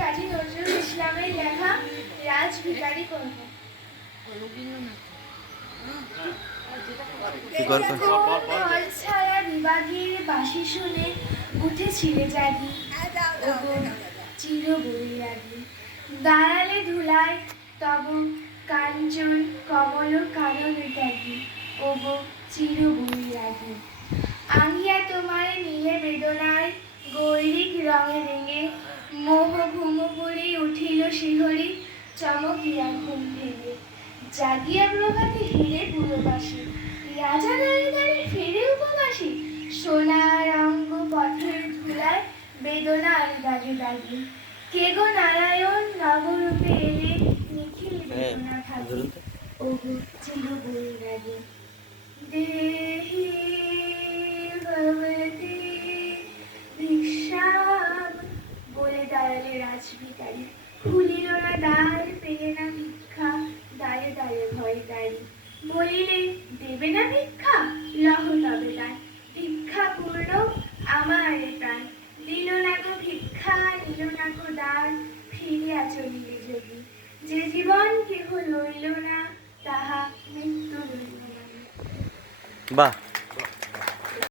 কাজী নজরুল ইসলামের লেখা রাজ কর্ম ছায়া বিভাগের বাসি শুনে উঠেছিলে জাগি। ওগো চির বৈরাগী দাঁড়ালে ধুলায় তব কাঞ্চন কমল কারণ ত্যাগী। ওগো চির বৈরাগী আঙ্গিয়া তোমার নীলে বেদনায় গৈরিক রঙে রেঙে মোহ ঘুম উঠিল শিহরি চমকিয়া ঘুম ভেঙে। জাগিয়া প্রভাতে হিরে পুরবাসী। রাজা দাঁড়িয়ে দাঁড়িয়ে ফিরে উপবাসী। সোনার অঙ্গ পথের ধুলায় বেদনার দাগে দাগে কে গো নারায়ণ, নবরূপে এলে নিখিল বেদনা থাকে। ওগো চির বৈরাগী দেহি দাঁড়ালে খুলিল না দ্বার পেলে না ভিক্ষা দাঁড়ে দাঁড়ে ভয় দাঁড়ি বলিলে, দেবে না ভিক্ষা? লহ তবে তাই ভিক্ষা পূর্ণ, আমার প্রাণ। দিল না গো ভিক্ষা, নিল না গো দান, ফিরিয়া চলিলে যোগী যে জীবন কেহ লইল না, তাহা মৃত্যু লইল না। বাহ!